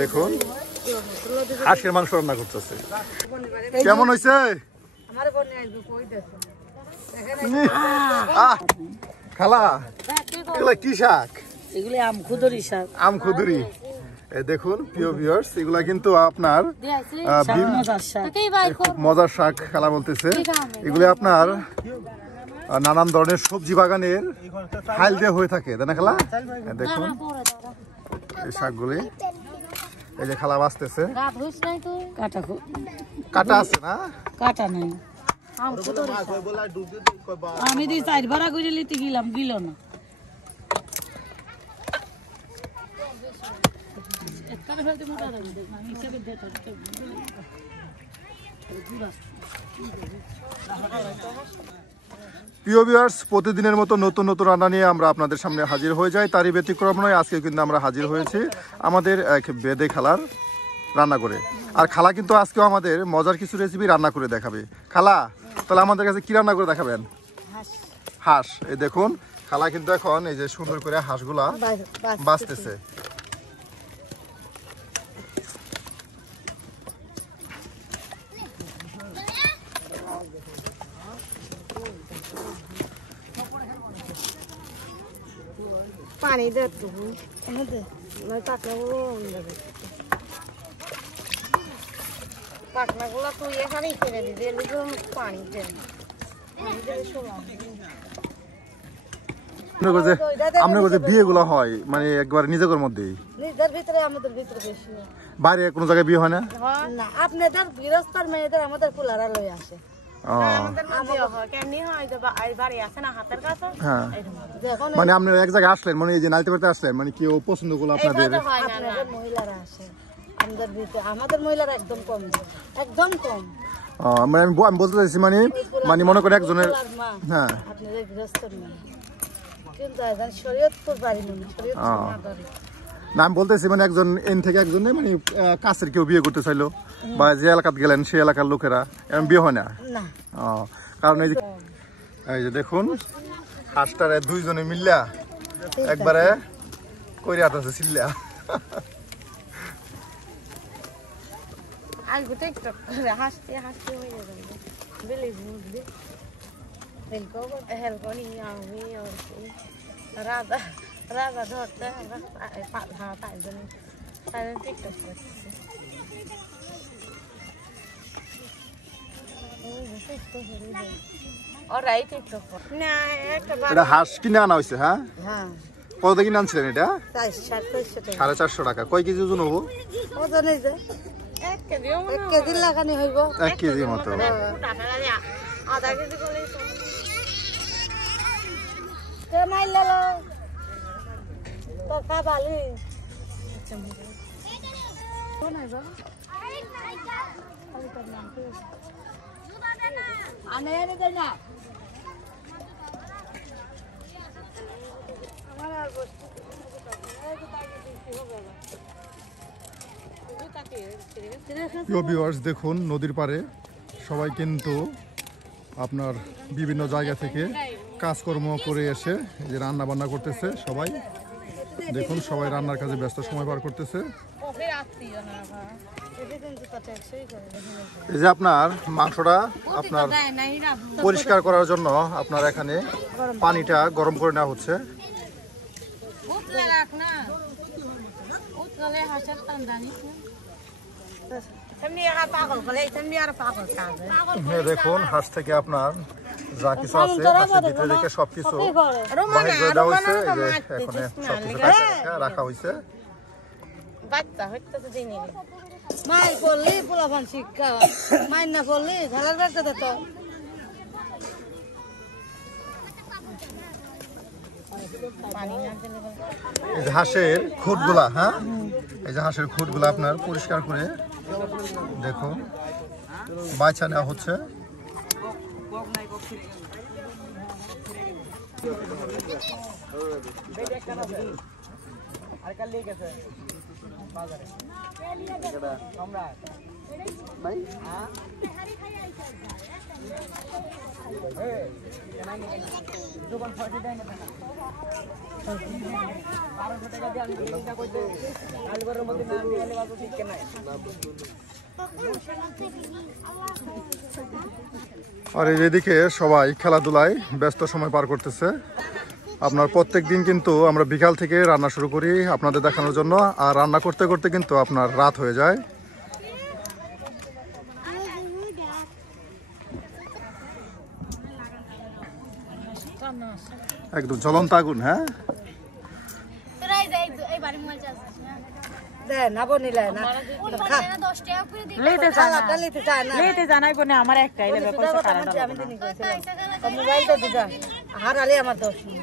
দেখুন হাঁসের মাংস রান্না করতেছে, কেমন হয়েছে? খালা এগুলা কি শাক? এগুলো আমখুদুরি শাক। আমখুদুরি। দেখুন প্রিয় ভিউয়ার্স, এগুলা কিন্তু আপনার খুব মজার শাক। খালা বলতেছে এগুলি আপনার নানান ধরনের সবজি বাগানের হাইল দিয়ে হয়ে থাকে, তাই না খালা? দেখুন এই শাকগুলি, এই যে খালা বাঁচতেছে। কাটা আছে না? কাটা নাই। আমি দি 4 ভাড়া করে লিতে গেলাম, গিল না। প্রিয় ভিউয়ার্স, প্রতিদিনের মতো নতুন নতুন রান্না নিয়ে আমরা আপনাদের সামনে হাজির হয়ে যাই। তারই ব্যতিক্রম নয়, আজকে কিন্তু আমরা হাজির হয়েছি আমাদের এক বেদে খালার রান্না করে। আর খালা কিন্তু আজকেও আমাদের মজার কিছু রেসিপি রান্না করে দেখাবে। খালা তাহলে আমাদের কাছে কি রান্না করে দেখাবেন? হাঁস। এই দেখুন খালা কিন্তু এখন এই যে সুন্দর করে হাঁসগুলা বাছতেছে। পানি দে পাকনাগুলো তুই এখানেই ফেলে দিবি, পানি দে। আপনার বিয়ে গুলো হয় মানে একবার নিজেদের মধ্যেই, নিজের ভিতরে, আমাদের ভিতরে বেশি, বাইরে কোনো জায়গায় বিয়ে হয় না? না, আপনাদের গৃহস্থর মেয়েদের আমাদের কুলারা লই আসে। মানে আপনারা এক জায়গায় আসলেন, মানে এই যে নাইতে বাড়িতে আসলেন, মানে কেউ পছন্দ করলো আপনাদের? মহিলারা আসে আমাদের ভিতরে, আমাদের মহিলারা একদম কম, একদম কম। আমি বলতে চাইছি মানে মানে মনে করে একজনের, হ্যাঁ আপনাদের গৃহস্থর মেয়ে কিন্তু শরীয়তপুর বাড়ি মনে, না আমি বলতেছি মানে একজন এন থেকে একজনে মানে কাছের কেউ বিয়ে করতে চাইলো, বা যে এলাকাত গেলেন সেই এলাকার লোকেরা এরকম বিয়ে হয় না? কারণ এই যে দেখুন হাঁসটারে দুইজনে মিল্লা একবারে কইরে আটাছে ছিল্লা। রাজা ধরতে তাই জন্য টিকটক করতেছে। হাঁস কিনে আনা হয়েছে? হ্যাঁ, কত দিয়ে কিনে আনছিলেন এটা? 450 টাকা। কয় কেজি ওজন হবো? 1 কেজি লাগানি হইব, 1 কেজি মতো। আধা কেজি করে দেখুন নদীর পাড়ে সবাই কিন্তু আপনার বিভিন্ন জায়গা থেকে কাজকর্ম করে এসে এই যে রান্না বান্না করতেছে। সবাই দেখুন সবাই রান্নার কাজে ব্যস্ত সময় পার করতেছে। এই যে আপনার মাংসটা আপনার পরিষ্কার করার জন্য আপনার এখানে পানিটা গরম করে নেওয়া হচ্ছে। দেখুন হাঁস থেকে আপনার যা কিছু আছে হাঁসের ভিতরে দেখে সবকিছু বাহির করে দেওয়া হয়েছে। এখানে সবকিছু রাখা হয়েছে। মাই করলি পোলাপান শিক্ষা, মাই না করলি ঝালার ব্যবসা দিত। এই যে হাঁসের খুঁটগুলা, হ্যাঁ এই যে হাঁসের খুঁটগুলা আপনার পরিষ্কার করে দেখুন বাছা নেওয়া হচ্ছে। আর এদিকে সবাই খেলাধুলায় ব্যস্ত সময় পার করতেছে। আপনার প্রত্যেক দিন কিন্তু আমরা বিকাল থেকে রান্না শুরু করি আপনাদের দেখানোর জন্য, আর রান্না করতে করতে কিন্তু আপনার রাত হয়ে যায়। একদম জ্বলন্ত আগুন। হ্যাঁ, হারালে আমার দোষ নেই।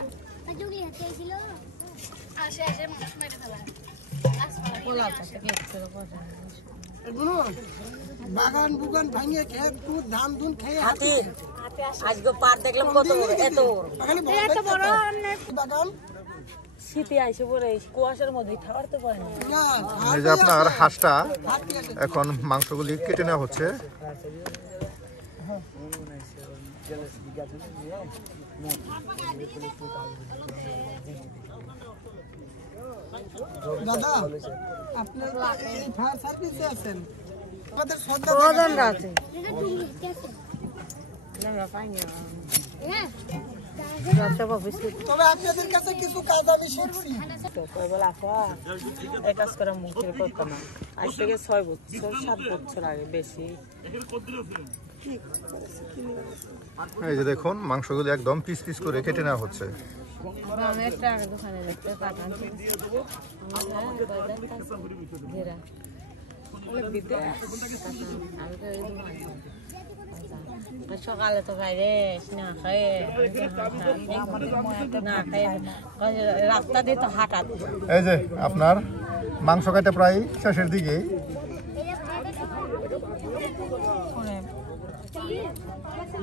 বাগান বুগান ভাঙিয়ে খেয়ে ধান ধুন খেয়ে হাতে আজকে পার দেখলাম কত বড়, এত বড় বাগান শীতে আইসে পরে কুয়াশার মধ্যে খাওয়াতে পারে না। এই যে আপনার হাঁসটা এখন মাংসগুলি কেটে নেওয়া হচ্ছে। দাদা আপনার এই ফায়ার সার্ভিসে আছেন, আমাদের কজনরা আছে? তবে আপনাদের কাছে কিছু কাজ আমি শিখছি। কাজ করা মুখের কথা না, আজ থেকে 6 বছর 7 বছর আগে বেশি। এই যে দেখুন মাংসগুলি একদম পিস পিস করে কেটে নেওয়া হচ্ছে। আমি একটা আগে দোকানে দেখতে পাঠাচ্ছি সকালে তো খাই রে না খাই না খাই রাস্তা দিয়ে তো হাঁটা। এই যে আপনার মাংস কাটা প্রায় শেষের দিকে।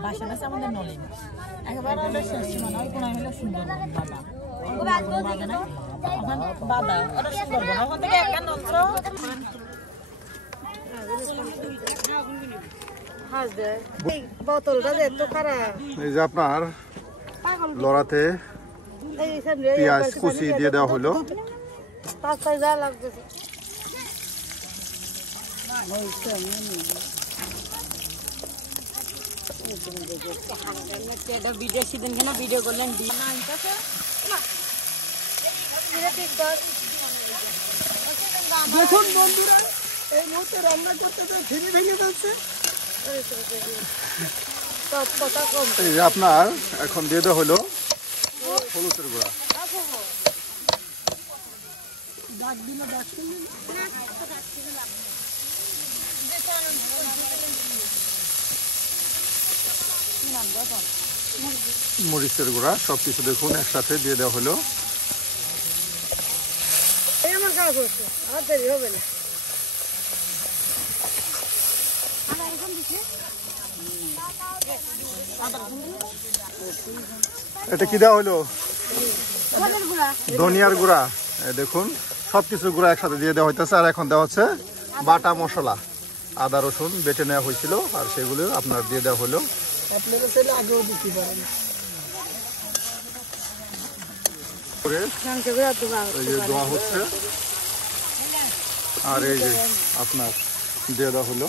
বাসা বাসা আমাদের নলেন একেবারে শেষ সীমানা, ওই কোনায় হলো সুন্দর বাবা ওটা সুন্দর ওখান থেকে একটা নষ্ট বোতলটা এত খারাপ। এই যে আপনার লড়াতে পেঁয়াজ কুচি দিয়ে দেওয়া হলো। ভিডিও সেদিন কেন ভিডিও করলেন দেখুন বন্ধুরা, এই মুহূর্তে রান্না করতে তো ফিরি ভেঙে যাচ্ছে। এই যে আপনার এখন দিয়ে দেওয়া হলো হলুদের গুঁড়া। মরিচের গুঁড়া সবকিছু দেখুন একসাথে দিয়ে দেওয়া হলো। আমার কাজ হচ্ছে, আমার দেরি হবে না। এটা কি দেওয়া হলো? ধনিয়ার গুঁড়া। দেখুন সবকিছু গুঁড়া একসাথে দিয়ে দেওয়া হইতেছে। আর এখন দেওয়া হচ্ছে বাটা মশলা, আদা রসুন বেটে নেওয়া হয়েছিল আর সেগুলো আপনার দিয়ে দেওয়া হলো। আপনারা চাইলে আগেও দিতে পারেন। এই যে দেওয়া হচ্ছে আর এই যে আপনার দিয়ে দেওয়া হলো।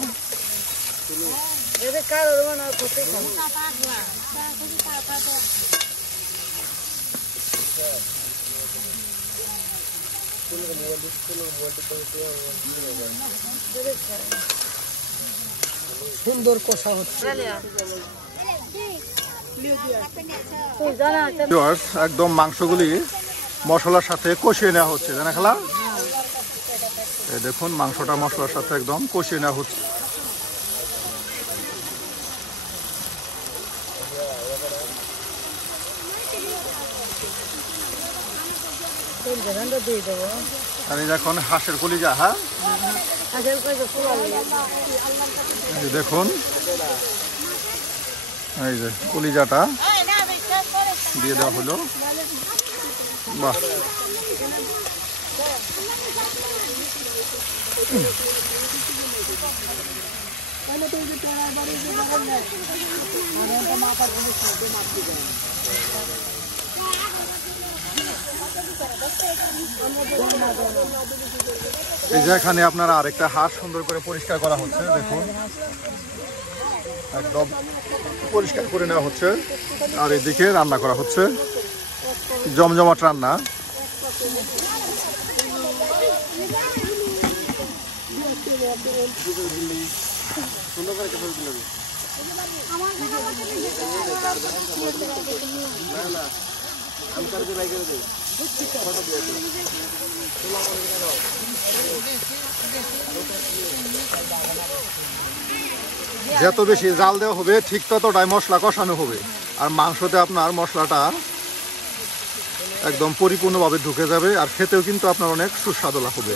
সুন্দর কষা হচ্ছে। একদম মাংসগুলি মশলার সাথে কষিয়ে নেওয়া হচ্ছে, জানা খেলা। এই দেখুন মাংসটা মশলার সাথে একদম কষিয়ে নেওয়া হচ্ছে। আর এই দেখুন হাঁসের কলিজা। হ্যাঁ, এই দেখুন এই যে কলিজাটা দিয়ে দেওয়া হলো। বাহ, এই যে এখানে আপনারা আরেকটা হাঁস সুন্দর করে পরিষ্কার করা হচ্ছে, দেখুন একদম পরিষ্কার করে নেওয়া হচ্ছে। আর এদিকে রান্না করা হচ্ছে, জমজমাট রান্না। যত বেশি জাল দেওয়া হবে ঠিক ততটাই মশলা কষানো হবে, আর মাংসতে আপনার মশলাটা একদম পরিপূর্ণভাবে ঢুকে যাবে, আর খেতেও কিন্তু আপনার অনেক সুস্বাদু হবে।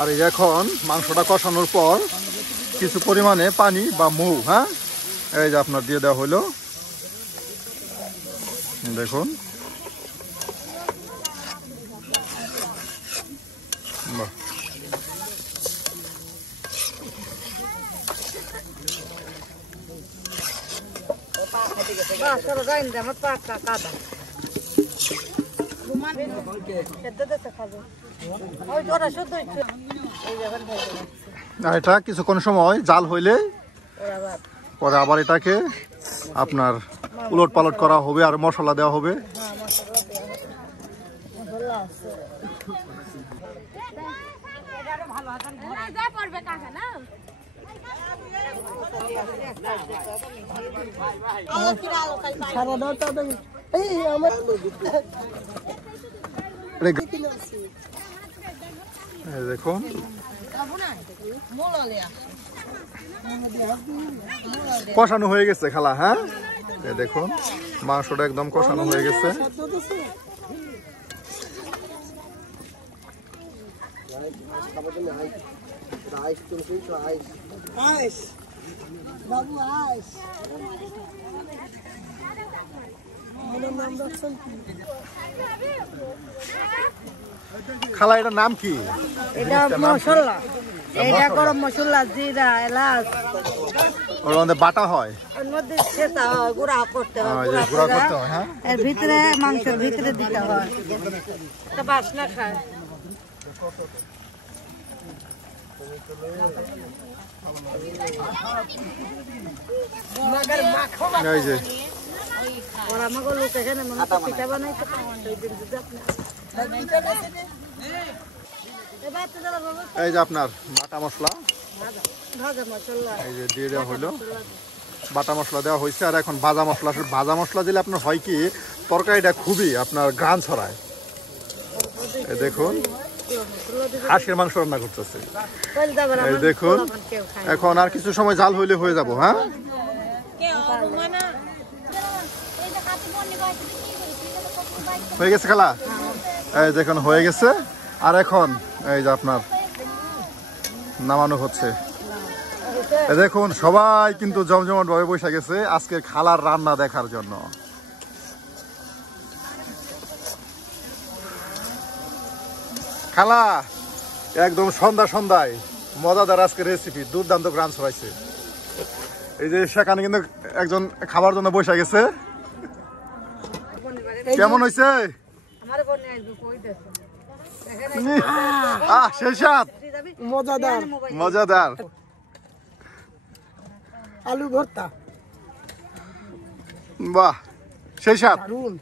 আর এই এখন মাংসটা কষানোর পর কিছু পরিমাণে পানি বা মৌ, হ্যাঁ এই যে আপনার দিয়ে দেওয়া হলো, দেখুন বাহ। চলো যাই না, আমার পাকা কাদা সেদ্ধ দিতে খাবো। ওই ওরা শুদ্ধ হচ্ছে এই যখন আর এটা কিছুক্ষণ সময় জাল হইলে ওরা বাদ পরে আবার এটাকে আপনার উলট পালট করা হবে আর মশলা দেওয়া হবে। সারা দাওটা দেবে এই আমার এই দেখুন কষানো হয়ে গেছে খালা, হ্যাঁ এই দেখুন মাংসটা একদম কষানো হয়ে গেছে। আইস বাবু আইস আমার নাম রাখছেন কি? খালা এটার নাম কি? এটা মশলা, এটা গরম মশলা, জিরা, এলাচ, ওর মধ্যে বাটা হয়, ওর মধ্যে সেটা হয়, গুঁড়া করতে হয়, এই যে গুঁড়া করতে হয়, হ্যাঁ এর ভিতরে মাংসের ভিতরে দিতে হয়, এটা বাসনা খায়। এই যে ওরা আমাকে লোক এখানে মনে হচ্ছে পিঠা বানাইতে ওই দিন যদি আপনি এই যে আপনার বাটা মশলা ভাজা মশলা এই যে দিয়ে দেওয়া হলো, বাটা মশলা দেওয়া হয়েছে। আর এখন ভাজা মশলা, ভাজা মশলা দিলে আপনার হয় কি তরকারিটা খুবই আপনার ঘ্রাণ ছড়ায়। এই দেখুন হাঁসের মাংস রান্না করতেছে, এই দেখুন এখন আর কিছু সময় জাল হইলে হয়ে যাব। হ্যাঁ হয়ে গেছে খালা, এই দেখুন হয়ে গেছে। আর এখন এই যে আপনার নামানো হচ্ছে, দেখুন সবাই কিন্তু জমজমাট ভাবে বসে গেছে আজকের খালার রান্না দেখার জন্য। খালা একদম সন্ধ্যায় মজাদার আজকের রেসিপি, দুর্দান্ত গ্রাম ছড়াইছে। এই যে সেখানে কিন্তু একজন খাবার জন্য বসে গেছে। কেমন হয়েছে? সেই স্বাদ, মজাদার মজাদার। আলু ভর্তা বাহ সেই স্বাদ। দারুন।